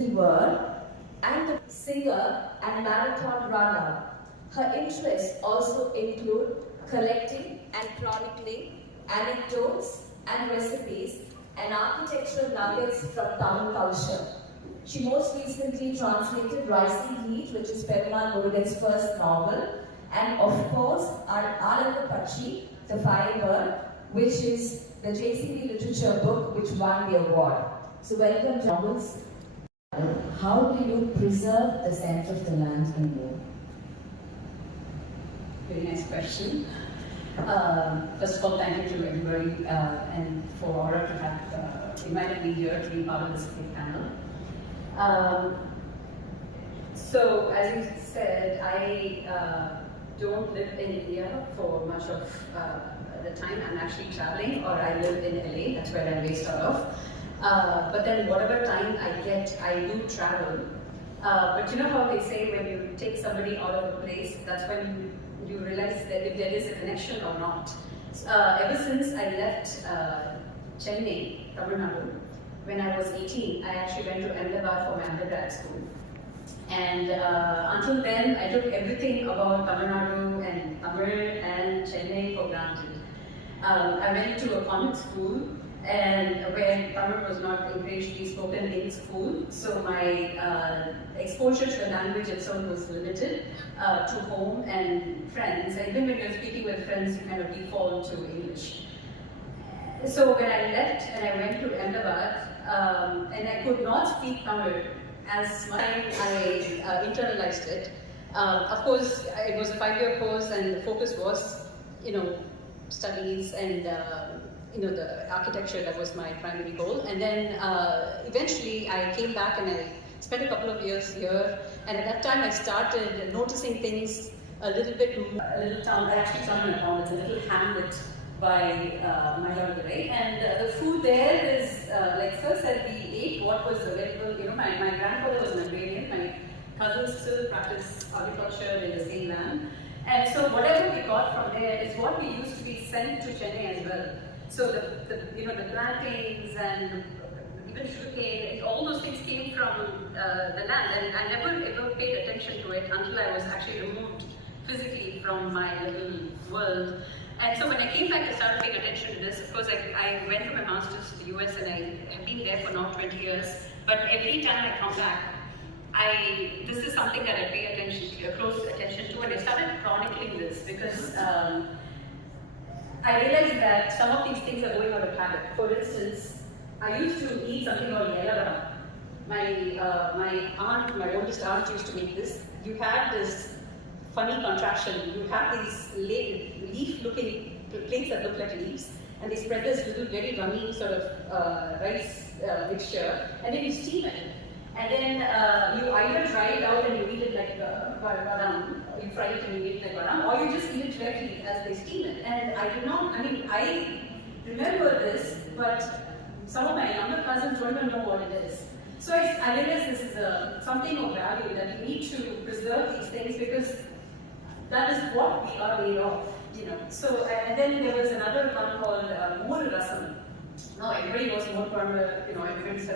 word and a singer and marathon runner. Her interests also include collecting and chronicling anecdotes and recipes and architectural nuggets from Tamil culture. She most recently translated Rising Heat, which is Perumal Murugan's first novel, and of course, Aalandaa Patchi, The Firebird, which is the JCB Literature book which won the award. So welcome to novels. How do you preserve the sense of the land in you? Very nice question. First of all, thank you to everybody and for Aura to have invited me here to be part of this big panel. So, as you said, I don't live in India for much of the time. I'm actually traveling, or I live in LA, that's where I'm based out of. But then whatever time I get, I do travel. But you know how they say when you take somebody out of a place, that's when you realize that if there is a connection or not. Ever since I left Chennai, Tamil Nadu, when I was 18, I actually went to Ahmedabad for my undergrad school. And until then, I took everything about Tamil Nadu and Tamil and Chennai for granted. I went to a convent school, and where Tamil was not encouraged to be spoken in school, so my exposure to the language itself was limited to home and friends. And even when you're speaking with friends, you kind of default to English. So when I left and I went to Ahmedabad, and I could not speak Tamil as much as I internalized it. Of course, it was a 5-year course, and the focus was, studies and the architecture. That was my primary goal. And then eventually I came back and I spent a couple of years here, and at that time I started noticing things a little bit more. A little town, I actually found in a town, it's a little hamlet by Mailadurai, and the food there is like first that we ate what was available. My grandfather was an agrarian, my cousins still practice agriculture in the same land, and so whatever we got from there is what we used to be sent to Chennai as well. So the plantains and even sugarcane, all those things came from the land, and I never ever paid attention to it until I was actually removed physically from my little world. And so when I came back, I started paying attention to this. Of course, I went for my master's to the US, and I have been there for now 20 years. But every time I come back, this is something that I pay close attention to, and I started chronicling this because I realized that some of these things are going out of habit. For instance, I used to eat something called yellow. My oldest aunt used to make this. You had this funny contraction. You have these leaf-looking plates that look like leaves, and they spread this little very runny sort of rice mixture, and then you steam it. And then you either dry it out and you eat it like badam, you fry it and you eat it like badam, or you just eat it directly as they steam it. And I remember this, but some of my younger cousins don't even know what it is. So I realized this is something of value, that we need to preserve these things because that is what we are made of, So, and then there was another one called Murugan. No, everybody knows more, everybody's